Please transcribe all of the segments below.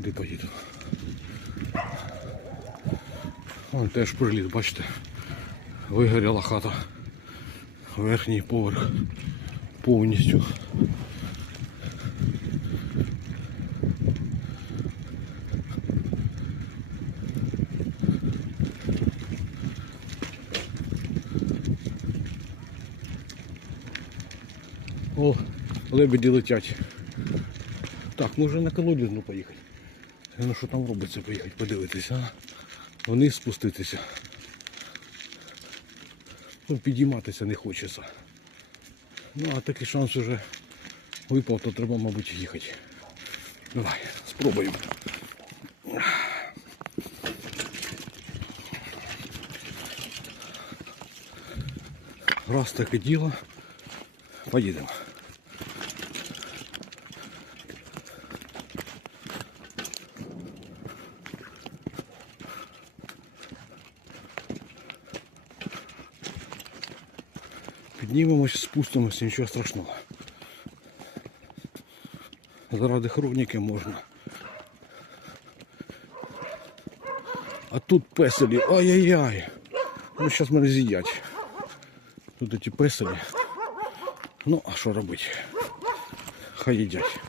туди поїду. Вон теж приліт, бачите. Вигоріла хата. Верхній поверх повністю. О, лебеді летять. Так, може на колодязну поїхати. Ну що там робиться, поїхати подивитися, а? Вниз спуститися. Ну, підійматися не хочеться. Ну, а такий шанс уже випав, то треба, мабуть, їхати. Давай, спробуємо. Раз таке діло. Поїдемо. Піднімемось, спустимося, нічого страшного. Заради хроніки можна. А тут песелі. Ай-яй-яй. Ну зараз мене з'їдять. Тут ці песелі. Ну, а що робити? Хай їдять.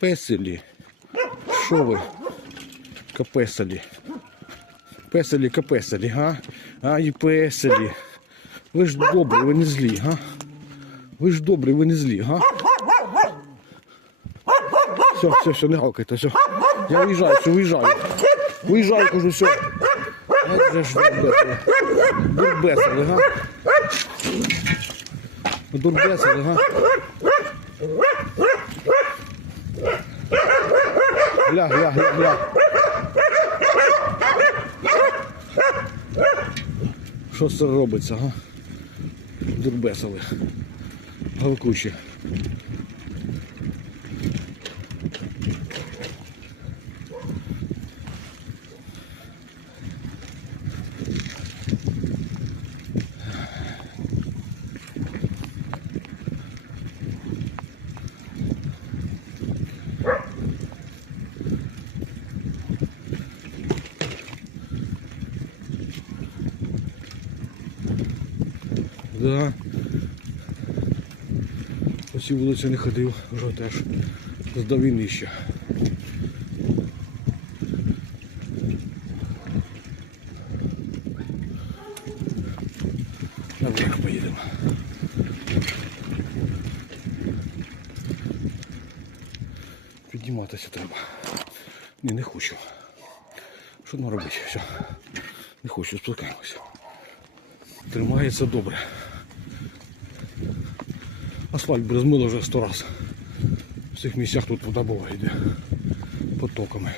Песелі. Що ви? Капеселі. Песелі, капеселі, га? Ай, песелі. Ви ж добрі, ви не злі, га? Ви ж добрі, ви не злі, га? Все, все, все, не гавкайте, все. Я виїжджаю, все, виїжджаю. Виїжджаю, кажу, все. Же ж дурбесили. Дурбесили, га? Дурбесили, га? Гля, гля, гля, гля. Що це робиться, га? Дурбесили. Галкучі. Да. По цій вулиці не ходив, вже теж з до війни ще. Наверх поїдемо. Підніматися треба. Ні, не хочу. Що нам робити? Все. Не хочу, спускаємося. Тримається добре. Асфальт би вже сто раз. В цих місцях тут вода була йде потоками.